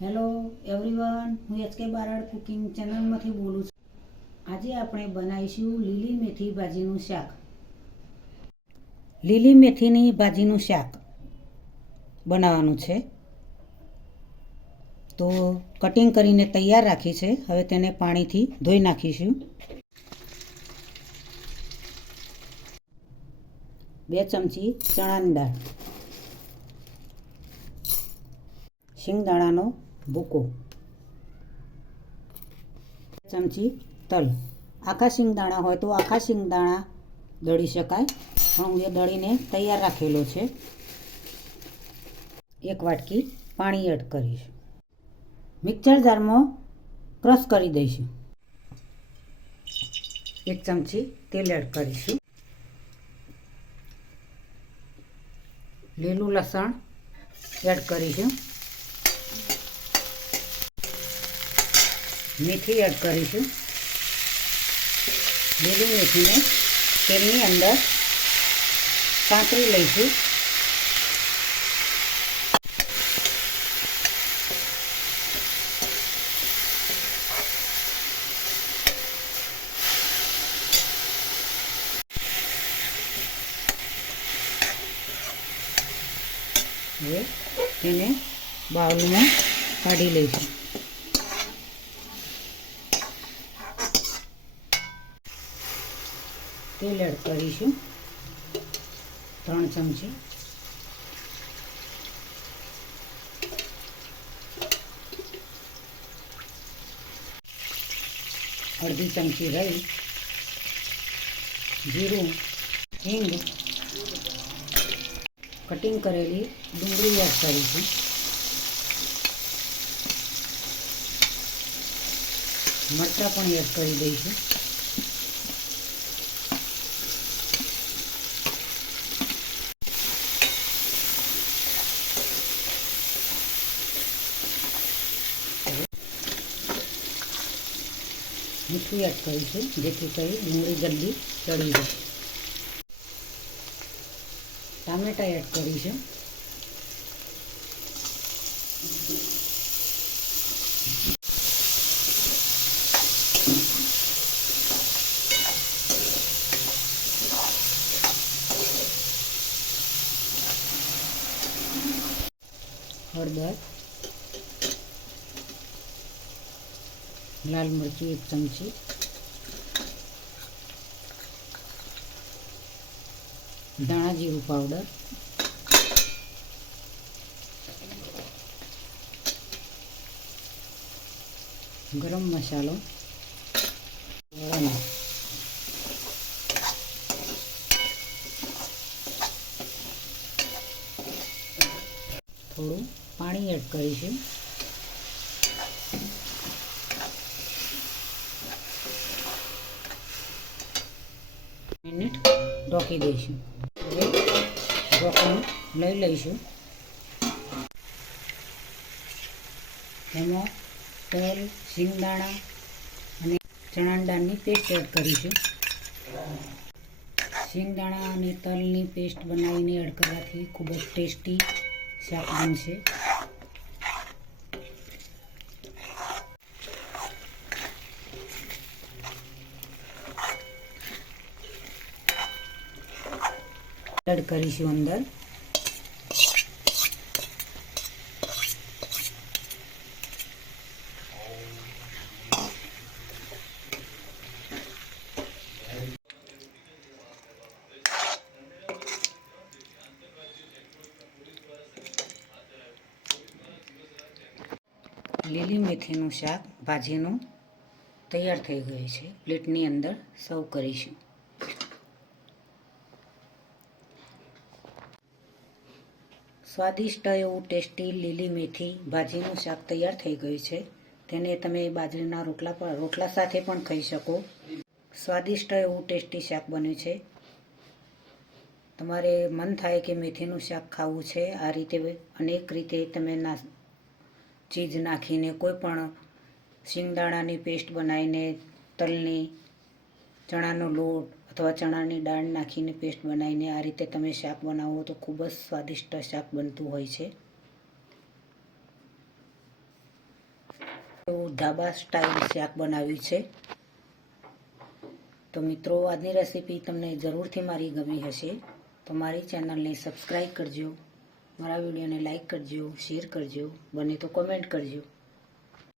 Hello everyone, હું HK બારાડ cooking ચેનલમાંથી બોલું છું. આજે આપણે બનાવીશું લીલી મેથી ભાજીનું શાક. લીલી મેથીની ભાજીનું શાક બનાવવાનું છે. તો કટિંગ કરીને તૈયાર રાખી છે. હવે તેને પાણીથી ધોઈ નાખીશું. 2 ચમચી ચણાની દાળ, શિંગદાણાનો ભૂકો, 1 ચમચી તલ. આખા શિંગદાણા હોય તો આખા શિંગદાણા દળી શકાય, પણ હું એ દળીને તૈયાર રાખેલો છે. 1 વાટકી પાણી એડ કરીશું. મિક્સર જારમાં ક્રશ કરી દઈશું. 1 ચમચી તેલ એડ કરીશું. લીલું લસણ એડ કરીશું. મેથી એડ કરીશું. લીલી મેથીને તેલની અંદર સાંતળી લઈશું. હવે તેને બાઉલમાં કાઢી લઈશું. તેલ એડ કરીશું 3 ચમચી. અડધી ચમચી રાઈ, જીરું, હિંગ, કટિંગ કરેલી ડુંગળી એડ કરીશું. મરચાં પણ એડ કરી દઈશું. મીઠું એડ કરીશું જેથી કરી ડુંગળી જલ્દી ચડી જાય. ટામેટાં એડ કરીશું. હળદર, લાલ મરચું 1 ચમચી, ધાણા જીરું પાવડર, ગરમ મસાલો, થોડું પાણી એડ કરીશું. મિનિટ ઢોકી દઈશું. હવે ઢોકણું લઈ લઈશું. એમાં તલ, શિંગદાણા અને ચણાની દાળની પેસ્ટ એડ કરીશું. શિંગદાણા અને તલની પેસ્ટ બનાવીને એડ કરવાથી ખૂબ જ ટેસ્ટી શાક બનશે. એડ કરીશું અંદર. લીલી મેથીનું શાક ભાજીનું તૈયાર થઈ ગયું છે. પ્લેટની અંદર સર્વ કરીશું. સ્વાદિષ્ટ એવું ટેસ્ટી લીલી મેથી ભાજીનું શાક તૈયાર થઈ ગયું છે. તેને તમે બાજરીના રોટલા સાથે પણ ખાઈ શકો. સ્વાદિષ્ટ એવું ટેસ્ટી શાક બન્યું છે. તમારે મન થાય કે મેથીનું શાક ખાવું છે, આ રીતે અનેક રીતે તમે ચીજ નાખીને કોઈ પણ શિંગદાણાની પેસ્ટ બનાવીને, તલની, ચણાનો લોટ અથવા ચણાની દાળ નાખીને પેસ્ટ બનાવીને આ રીતે તમે શાક બનાવો તો ખૂબ જ સ્વાદિષ્ટ શાક બનતું હોય છે. એવું ઢાબા સ્ટાઇલ શાક બનાવ્યું છે. તો મિત્રો, આજની રેસીપી તમને જરૂરથી મારી ગમી હશે. તો મારી ચેનલને સબસ્ક્રાઈબ કરજો, મારા વિડીયોને લાઈક કરજો, શેર કરજો, બને તો કોમેન્ટ કરજો.